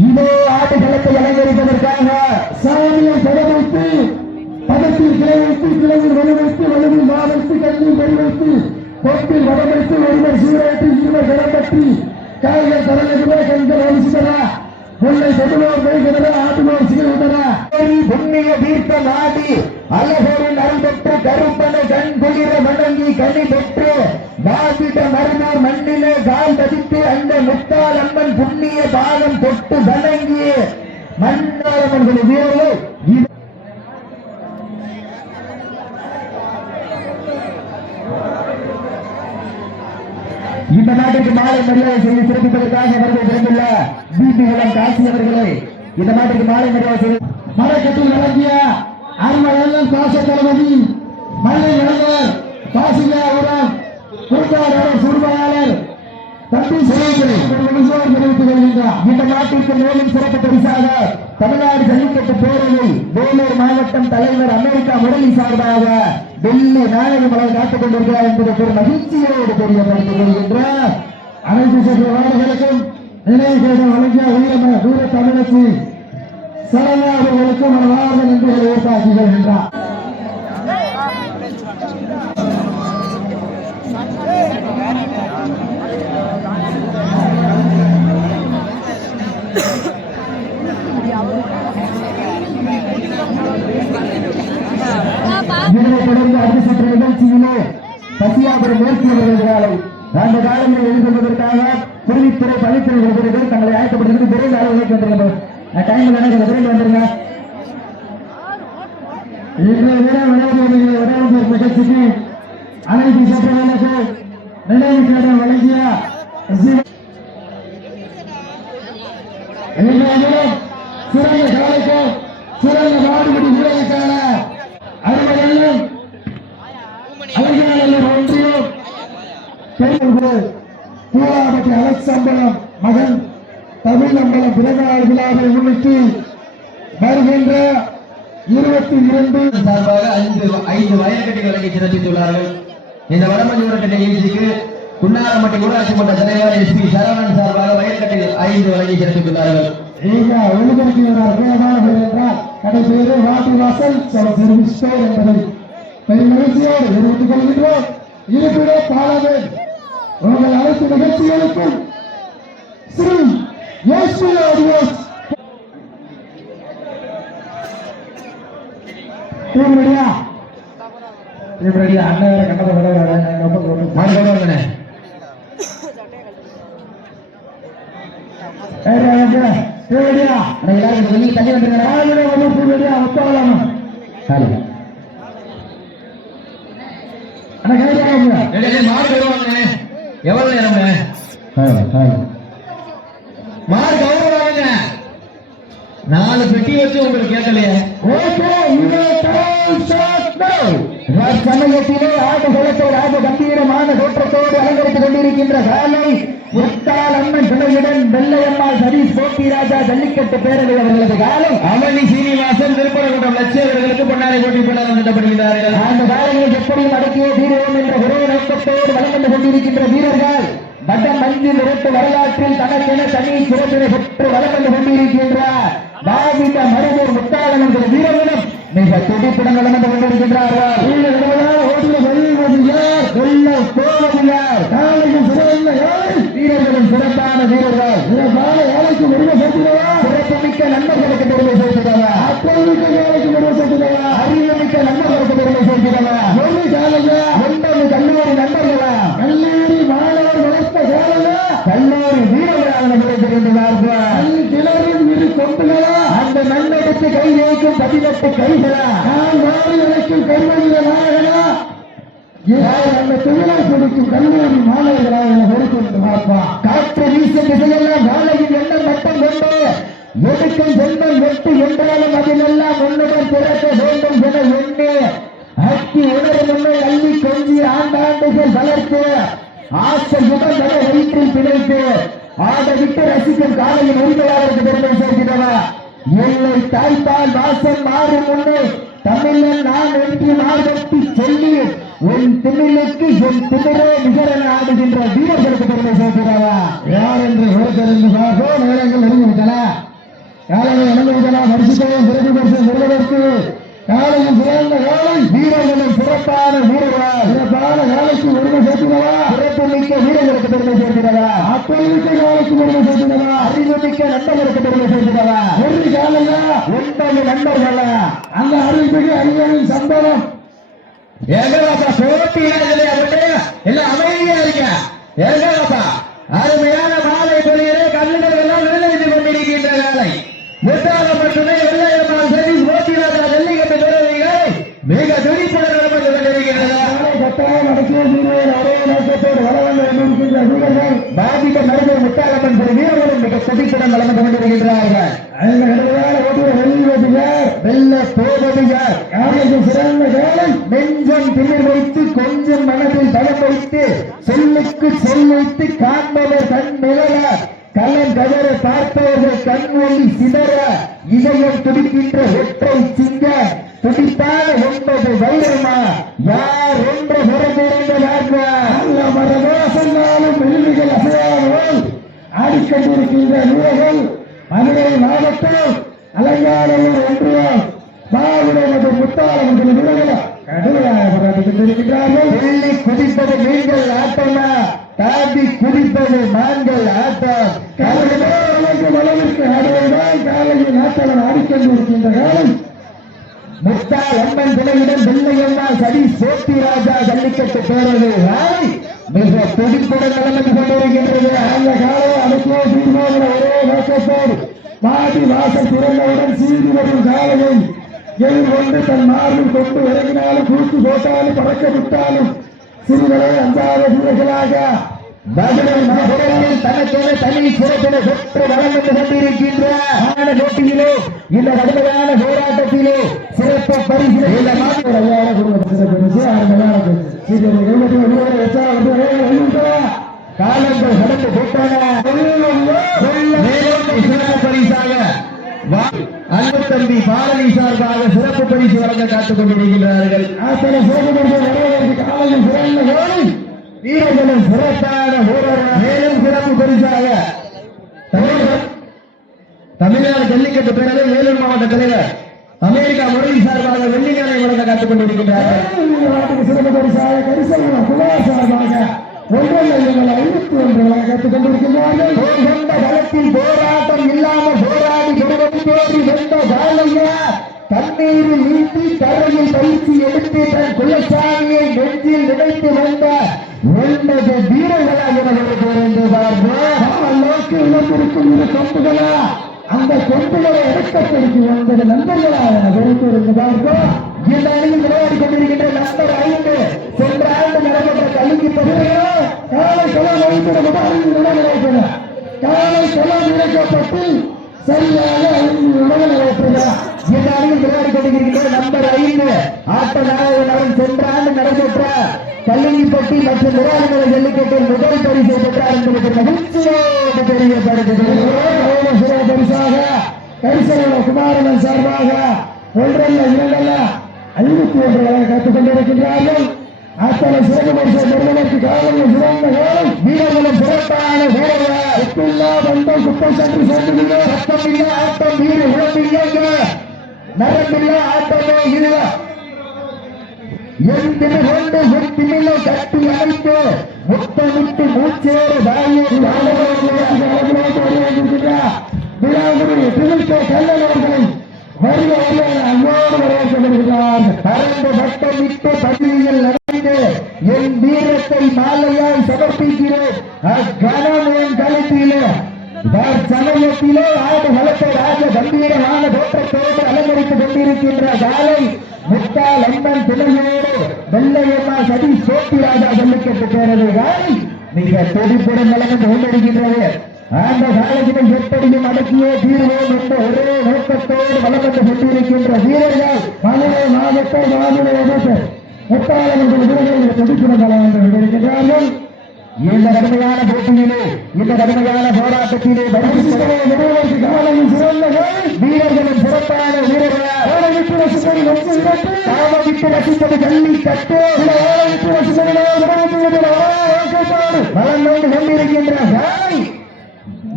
இதே ஆடுகளுக்கு அலங்கரிப்பதற்காக சாமியை படவைத்து பதத்தில் கிளை வைத்து கிளையில் வலுவைத்து வலுவில் மாவைத்து கண்ணில் வலுவைத்து கோட்டில் வடமைத்து ஒருவர் சீரேற்றி இருவர் கடம்பட்டி காய்கள் தரங்குதா கண்கள் அரிசிதரா கொள்ளை தொடுவோர் வைகிறதா ஆட்டுவோர் சிகிழ்ந்ததா புண்ணிய தீர்த்த நாடி அழகரின் அருள் பெற்று கருப்பனை கனி பெற்று வாசிட்ட மறுநாள் மண்ணிலே கால் பதித்து அந்த முத்தால் அம்மன் புண்ணிய பாதம் தொட்டு வணங்கிய மன்னாரம்மன் வீரர்கள் இந்த நாட்டுக்கு மாலை மரியாதை செய்து சிறப்பிப்பதற்காக அவர்கள் பிறந்துள்ள பிபி காசி அவர்களை இந்த நாட்டுக்கு மாலை மரியாதை செய்து மரக்கட்டில் நடத்திய அருமையெல்லாம் பாச தளபதி மல்லை இளைஞர் காசிகாபுரம் கூட்டாளர் சுடுமையாளர் தம்பி சிவகுரி தெரிவித்துக் கொள்கின்றார் இந்த நாட்டிற்கு மேலும் சிறப்பு பரிசாக தமிழ்நாடு ஜல்லிக்கட்டு பேரவை வேலூர் மாவட்டம் தலைவர் அமெரிக்கா முரளி சார்பாக டெல்லி நாயக மலர் காத்துக் கொண்டிருக்கிறார் என்பதை பெரும் மகிழ்ச்சியோடு தெரியப்படுத்திக் கொள்கின்றார். அனைத்து சற்று நினைவு வழங்கிய வீர வீர தமிழச்சி சரண்யா அவர்களுக்கும் நன்றிகளை கொள்கின்றார். இதனைத் தொடர்ந்து அடுத்த சுற்று நிகழ்ச்சியிலே பசியாபுரம் மேற்கு அவர்கள் அந்த காலங்களை எதிர்கொள்வதற்காக குருவித்துறை பள்ளித்துறை விருதுகள் தங்களை ஆயத்தப்படுத்தி விரைந்து அலுவலகம் வந்துருங்க டைம் எனக்கு விரைந்து வந்துருங்க இன்றைய தினம் விளையாட்டு நிகழ்ச்சிக்கு அனைத்து சட்டங்களுக்கு நினைவு கேட வழங்கிய சிறந்த கலைக்கு சிறந்த மாடுபிடி வீரருக்கான அருமையெல்லாம் அழகினால் ஒன்றியம் பெரியவர்கள் பூலாபட்டி மகன் தமிழம்பலம் பிறந்தநாள் விழாவை முன்னிட்டு வருகின்ற இருபத்தி இரண்டு சார்பாக ஐந்து ஐந்து வயற்கட்டை சிறப்பித்துள்ளார்கள். இந்த வடமஞ்சி ஊரக்கட்டை நிகழ்ச்சிக்கு குன்னாரம்பட்டி ஊராட்சி மன்ற தலைவர் எஸ் பி சரவணன் சார்பாக வயல்கட்டில் ஐந்து வழங்கி சிறப்பித்துள்ளார்கள். ಈಗ வாட்டி வாசல் சில சர்வீஸ் ஸ்டோர் என்பதை பெரும் தெரிவித்துக் கொள்கின்றோம். இருப்பிட பாலவேல் உங்கள் அனைத்து நிகழ்ச்சிகளுக்கும் ஸ்ரீ ஆடியோஸ் டீம் ரெடியா ரெடியா அண்ணன் ரொம்ப அண்ணா கையாங்க டேய், டேய், மாடு கொண்டு வாங்கண்ணே. எவ்வளவு கவுரு வாங்க நாலு பெட்டி வச்சு உங்களுக்கு கேட்கலையே. ஓகே சமயத்திலே ஆடுகளத்தை ராஜ கம்பீரமான தோற்றத்தோடு அலங்கரித்துக் கொண்டிருக்கின்ற காலை முத்தால் அம்மன் துணையுடன் வெள்ளையம்மாள் சதீஷ் போட்டி ராஜா ஜல்லிக்கட்டு பேரவை அவர்களது காலை. அவனி சீனிவாசன் திருப்பரங்குன்றம் லட்சியவர்களுக்கு பொன்னாரை போட்டி போடாமல் திட்டப்படுகிறார்கள் அந்த காலையை எப்படியும் அடக்கிய தீர்வோம் என்ற ஒரே நோக்கத்தோடு வலம் வந்து கொண்டிருக்கின்ற வீரர்கள் வட மஞ்சள் இரட்டு வரலாற்றில் தனக்கென தனி சிறப்பினை பெற்று வலம் வந்து கொண்டிருக்கின்றார். பாவித மருதூர் முத்தாளன் மிக துடிப்புடன் வலம் கொண்டிருக்கின்றார்கள். வீரர்களும் சிறப்பான வீரர்கள் இந்த வேலைக்கு பெருமை சேர்த்துடவா சிறப்புமிக்க நண்பர்களுக்கு பெருமை சேர்த்துதவா அப்பொழுது வேலைக்கு பெருமை சேர்த்துடவா அறிவுமிக்க நண்பர்களுக்கு பெருமை சேர்த்துதவா ஒரு காலையா ஒன்பது கல்லூரி நண்பர்களா? கல்லூரி மாணவர் வளர்த்த காலையா கல்லூரி வீரர்களாக கிடைத்திருக்கிறார்கள் கல் இரு அந்த மண்ணெடுத்து கை வைக்கும் பதினெட்டு கைகளா? நான் வாரி அழைக்கும் கருமணிய நாயகனா அந்த திருவிழா கொடுக்கும் கல்லூரி மாணவர்களா என பொறுத்து பார்ப்பா? காற்று வீசும் திசையெல்லாம் வாழையின் எண்ணம் மட்டம் கொண்டு எடுக்கும் செல்வம் வெட்டு என்றாலும் அதிலெல்லாம் உன்னுடன் பிறக்க வேண்டும் என எண்ணி அக்கி உணரும் முன்னை அள்ளி கொஞ்சி ஆண்டாண்டுகள் வளர்த்து ஆசையுடன் வர வயிற்றில் பிணைத்து ஆட விட்டு ரசிக்கும் காலையின் உரிமையாளருக்கு பெருமை சேர்க்கிறவர் இல்லை தாய்ப்பால் வாசம் மாறும் முன்னே தமிழன் நான் என்று மாறுபட்டு சொல்லி என் திமிழுக்கு என் திமிரே நிகரன் ஆடுகின்ற வீரர்களுக்கு பெருமை சேர்க்கிறாரா யார் என்று ஒருத்தருந்து பார்ப்போம். நேரங்கள் நெருங்கி விட்டன. காலையை இணந்து விட்டன. பரிசுத்தையும் பிறகு பரிசு பெறுவதற்கு காலையும் சிறந்த காலை வீரர்களும் சிறப்பான வீரர்கள்? சிறப்பான காலைக்கு ஒருமை சேர்த்துனவா சிறப்பு மிக்க வீரர்களுக்கு பெருமை சேர்க்கிறதா அப்பொழுது காலைக்கு ஒருமை சேர்த்துனவா அறிவு மிக்க நண்பர்களுக்கு பெருமை சேர்க்கிறதா ஒரு காலையா? ஒன்பது நண்பர்களா? அந்த அறிவிப்புக்கு அறிவியலின் சம்பளம். ஏங்கப்பா போட்டி எல்லாம் அமைதியா இருக்க ஏங்கப்பா அருமையான மாலை பொழியரே கண்ணுகள் எல்லாம் நிர்ணயித்து கொண்டிருக்கின்ற வேலை முத்தாலம் மட்டுமே வெள்ளையம்மாள் சரி போட்டிராஜா ஜல்லிக்கட்டு பேரவைகள் மிக துடிப்புடன் நடந்து கொண்டிருக்கின்றதா காலை கட்டாயம் அடக்கிய வீரர்கள் அரே நோக்கத்தோடு வர வந்து கொண்டிருக்கின்ற வீரர்கள் முத்தாலப்பன் நடுவர் வீரர்களும் மிக துடிப்புடன் வளர்ந்து கொண்டிருக்கின்றார்கள். அந்த கடமையான ஓட்டுவர் வெள்ளி ஓட்டுகிறார் வெல்ல போவது யார் காலைக்கு சிறந்த காலம் நெஞ்சம் திமிர் வைத்து கொஞ்சம் மனதில் பலம் வைத்து சொல்லுக்கு சொல் வைத்து காண்பவர் தன் நிழலார் கலன் கதற பார்ப்பவர்கள் கண் ஒளி சிதற இதயம் துடிக்கின்ற ஒற்றை சிங்க துடிப்பான ஒன்பது வைரமா யார் ஆடிக்கொண்டிருக்கின்ற வீரர்கள் மதுரை மாவட்டம் அலங்காநல்லூர் ஒன்றியம் மாவிட மற்றும் முத்தாளம் வீரர்கள் கடுமையாக போராடிக் கொண்டிருக்கின்றார்கள் வெள்ளி குதிப்பது நீங்கள் ஆட்டமா? தாண்டி குதிப்பது மான்கள் ஆட்டம். காலைக்கு அளவிற்கு ஆடுவதுதான் காலையில் நாட்டவன் ஆடிக்கொண்டிருக்கின்ற காலம். முத்தால் அம்மன் துணையுடன் வெள்ளையம்மா சரி சோத்தி ராஜா ஜல்லிக்கட்டு பேரது மிக துடிப்புடன் நடந்து கொண்டிருக்கின்றது. அந்த காலை அடக்கிய தீர்மானம் ஒரே நோக்கத்தோடு மாடி வாசல் திறந்தவுடன் சீதி வரும் காலையை எதிர்கொண்டு தன் மார்பில் கொண்டு இறங்கினாலும் கூட்டு போட்டாலும் பறக்க விட்டாலும் சிறுவரை அஞ்சாத வீரர்களாக தனக்கென தனி சிறப்பின பெற்று வளம் வந்து கொண்டிருக்கின்ற போட்டியிலே இந்த கடுமையான போராட்டத்திலே சிறப்பு பரிசு. இந்த மாதிரி ஐயாயிரம் காலங்கள் கடந்து பரிசாக அன்பு தம்பி பாரதி சார்பாக சிறப்பு பரிசு வழங்க காத்துக் கொண்டிருக்கிறார்கள் வீரர்களும் சிறப்பான வீரர்கள் மேலும் சிறப்பு பரிசாக தமிழ்நாடு ஜல்லிக்கட்டு பேரவை வேலூர் மாவட்ட தலைவர் அமெரிக்கா முரளி சார்பாக வெள்ளிக்கானை வழங்க காத்துக் சிறப்பு பரிசாக குமார் சார்பாக கொண்டிருக்கின்றார்கள். களத்தில் போராட்டம் இல்லாமல் போராடி தேடி வென்ற காலையா தண்ணீரில் நீட்டி தரையில் பயிற்சி எடுத்து தன் குலசாமியை நெஞ்சில் நினைத்து வந்த ஒன்பது வீரர்களாக எனக்கு இருந்து பார்ப்போம் நோக்கி இரு கொம்புகளா அந்த கொம்புகளை எடுக்கப்படுத்தி ஒன்பது நண்பர்களாக வெறுத்திருந்து பார்ப்போம். இந்த அணியில் விளையாடி கொண்டிருக்கின்ற நம்பர் ஐந்து. சென்ற ஆண்டு நடைபெற்ற கல்விக்கு பகுதியில் காலை களம் வைத்திட முதலில் நடைபெறுகிற காலை களம் இறக்கப்பட்டு சரியாக ஐந்து நிலைகள் இந்த அணியில் விளையாடி கொண்டிருக்கின்ற நம்பர் ஐந்து ஆட்ட நாயகன் அவன் சென்ற ஆண்டு நடைபெற்ற கல்லிப்பட்டி மற்றும் விராலிமலை ஜல்லிக்கட்டில் முதல் பரிசு பெற்றார் என்பதற்கு மகிழ்ச்சியோடு தெரியப்படுகிறது. சிறப்பு பரிசாக கரிசலன குமாரன் சார்பாக ஒன்றல்ல இரண்டல்ல ஐம்பத்தி ஒன்று வரை கற்றுக் கொண்டிருக்கின்றார்கள். அத்தனை சிறப்பு பரிசை பெறுவதற்கு காலம் சிறந்த காலம் வீரர்களும் சிறப்பான வீரர்கள் உப்பில்லா பந்தம் குப்பை சென்று சேர்ந்துள்ளோம் சத்தமில்லா ஆட்டம் வீடு உழப்பில்லைங்க நரம்பில்லா ஆட்டமே இல்ல. என் கொண்டு என் கட்டி அழைத்து முத்தமிட்டு மூச்சேறு வாயை விழாவுடைய திருத்த கல்லவர்களை வருக வருக அங்கோடு வரவேற்கப்படுகிறார்கள் பரந்த வட்டமிட்டு பகுதியில் நடந்து என் வீரத்தை மாலையாய் சமர்ப்பிக்கிறேன். அக்கணம் என் தற்சமயத்திலே ஆடு வளர்த்த ராஜ கம்பீரமான தோற்றத்தோடு அலங்கரித்துக் கொண்டிருக்கின்ற காலை முத்தால் அண்ணன் துணையோடு வெள்ளையம்மா சதி சோட்டி ராஜா ஜல்லிக்கட்டு காலை மிக தொடிப்புடன் வளர்ந்து கொண்டிருக்கின்றது. அந்த காலத்தினை எப்படியும் அடக்கியே தீர்வோம் என்ற ஒரே நோக்கத்தோடு வளம் கொண்டிருக்கின்ற வீரர்கள் மதுரை மாவட்டம் மாநில எதிர்ப்பு முத்தாளர்கள் என்ற வீரர்கள் துடிப்புடன் கலந்து கொண்டிருக்கிறார்கள் இந்த கடுமையான போட்டியிலே இந்த கடுமையான போராட்டத்திலே வீரர்களும் சிறப்பான வீரர்களாவிட்டு ரசிப்பது கல்வி கட்டு. மலம் நோண்டு கொண்டிருக்கின்றார்கள்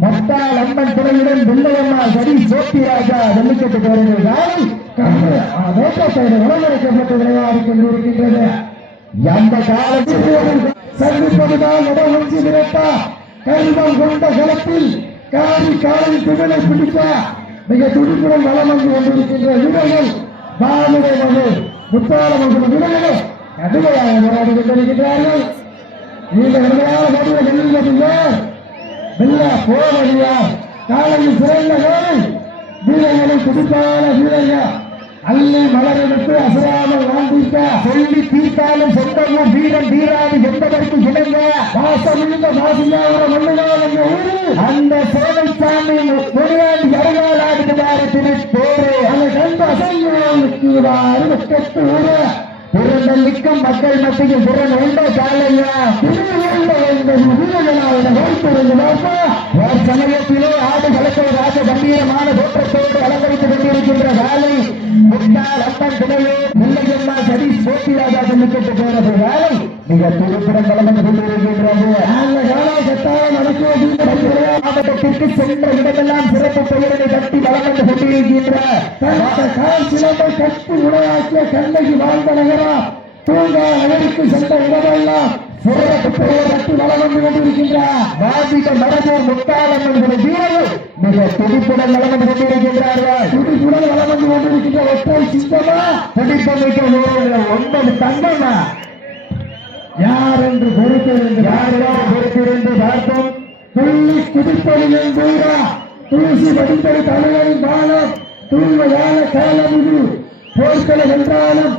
மத்தால் அம்மன் துறையுடன் பிள்ளையம்மா சரி சோப்பிராஜா வெள்ளிக்கட்டு பேரர்கள் விளையாடி கொண்டிருக்கின்றது எந்த காலத்தில் சந்திப்பதுதான் வடவஞ்சி விரட்டா கருவம் கொண்ட களத்தில் காரி காலில் துகளை பிடிக்க மிக துடிப்புடன் வளம் வந்து கொண்டிருக்கின்ற வீரர்கள் பாலுடைய மகள் முத்தாளமர்கள் வீரர்கள் கடுமையாக போராடி கொண்டிருக்கிறார்கள். இந்த கடுமையான போட்டியை வெல்லுவது யார் வெல்ல போவதியா காலையில் சிறந்த காலை வீரர்களை துடிப்பான வீரர்கள் அள்ளி மலரை விட்டு அசையாமல் வாழ்ந்திருக்க சொல்லி தீர்த்தாலும் சொந்தமும் வீரம் வீராது என்பதற்கு கிடந்த வாசமிழ்ந்த வாசியாவர மண்ணுதான் என்ற ஊரில் அந்த சேவை சாமி முனியாண்டி அருகாலாடு பாரத்தினை பேரு அதை கண்டு அசையாளுக்கு வாரு கட்டு ஊர. மிக்க மக்கள் மத்தியில் திறன் உண்ட சாலையா சமயத்திலே ஆடு கலக்கை ராஜ கம்பீரமான தோற்றத்தோடு அலங்கரித்துக் கொண்டிருக்கின்ற வேலை. முட்டாள் அப்பன் துணையே முல்லையம்மா சதீஷ் போட்டிராஜா சொல்லிக்கொண்டு போனது வேலை. மிக துருப்புடன் கலந்து கொண்டிருக்கின்றது மாவட்டத்திற்கு சென்ற இடமெல்லாம் சிறப்பு பெயரை கட்டி வளர்ந்து கொண்டிருக்கின்ற தனது கட்டி உடையாக்கிய கண்ணகி வாழ்ந்த நகரா தூங்கா நகருக்கு சென்ற இடமெல்லாம் சிறப்பு பெயர் கட்டி வளம் வந்து கொண்டிருக்கின்றார் வாதிக மரபூர் முத்தாளம்மன் வீரர்கள் மிக துடிப்புடன் வளம் கொண்டிருக்கின்றார்கள். துடிப்புடன் வளம் கொண்டிருக்கின்ற ஒற்றை சிங்கமா துடிப்பமிக்க வீரர்கள் ஒன்பது தங்கமா யார் என்று பொறுத்திருந்து பொறுத்திருந்து பார்த்தோம் துள்ளி குதிப்பது என் தூரா. தூசி வடிப்பது தலைவரின் பாலம். தூய்மையான காலம் இது. போர்க்களை என்றாலும்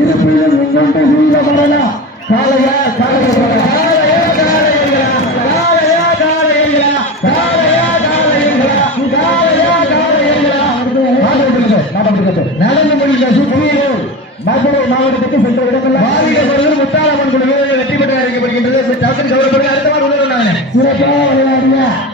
இருப்பிலும் இங்கொண்டு நீங்க வரலா காலையா காலையா நடந்த மொழியில் பேசி புலியூர் மதுரை மாவட்டத்திற்கு சென்ற இடங்களில் பாரிய முத்தாரம்மன் வெற்றி பெற்று அறிக்கப்படுகின்றது Sirajul Aulia.